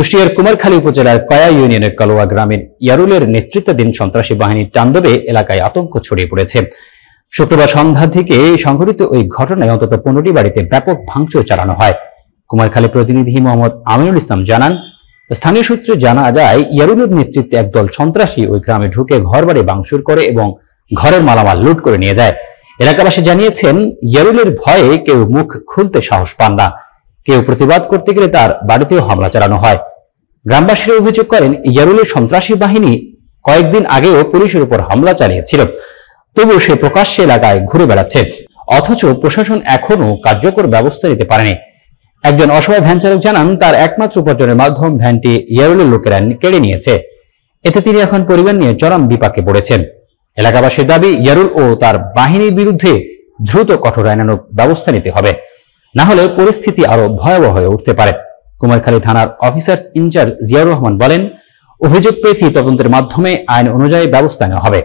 কুষ্টিয়ার কুমারখালী উপজেলার কয়া ইউনিয়নের কালোয়া গ্রামের ইয়ারুলের নেতৃত্বাধীন সন্ত্রাসী বাহিনীর তাণ্ডবে এলাকায় আতঙ্ক ছড়িয়ে পড়েছে। শুক্রবার সন্ধ্যা থেকে সংঘটিত ওই ঘটনায় অন্তত 15টি বাড়িতে ব্যাপক ভাঙচুর চালানো হয়। কুমারখালী প্রতিনিধি মোহাম্মদ আমিনুল ইসলাম জানান, স্থানীয় সূত্রে জানা যায় ইয়ারুলের নেতৃত্বে একদল সন্ত্রাসী ওই গ্রামে ঢুকে ঘরবাড়ি ভাঙচুর করে এবং ঘরের মালামাল লুট করে নিয়ে যায়। এলাকাবাসী জানিয়েছেন, ইয়ারুলের ভয়ে কেউ মুখ খুলতে সাহস পান না, কেউ প্রতিবাদ করতে গেলে তার বাড়িতেও হামলা চালানো হয়। গ্রামবাসীরা অভিযোগ করেন, ইয়ারুলের সন্ত্রাসী বাহিনী কয়েকদিন আগেও পুলিশের উপর হামলা চালিয়েছিল, তবু সে প্রকাশ্যে এলাকায় ঘুরে বেড়াচ্ছে, অথচ প্রশাসন এখনো কার্যকর ব্যবস্থা নিতে পারেনি। একজন অসহায় ভ্যান চালক জানান, তার একমাত্র উপার্জনের মাধ্যম ভ্যানটি ইয়ারুলের লোকেরা কেড়ে নিয়েছে। এতে তিনি এখন পরিবার নিয়ে চরম বিপাকে পড়েছেন। এলাকাবাসীর দাবি, ইয়ারুল ও তার বাহিনীর বিরুদ্ধে দ্রুত কঠোর আইনানুগ ব্যবস্থা নিতে হবে, না হলে পরিস্থিতি আরো ভয়াবহ হয়ে উঠতে পারে। কুমারখালী থানার অফিসার্স ইনচার্জ জিয়াউর রহমান বলেন, অভিযোগ পেয়েছি, তদন্তের মাধ্যমে আইন অনুযায়ী ব্যবস্থা নেওয়া হবে।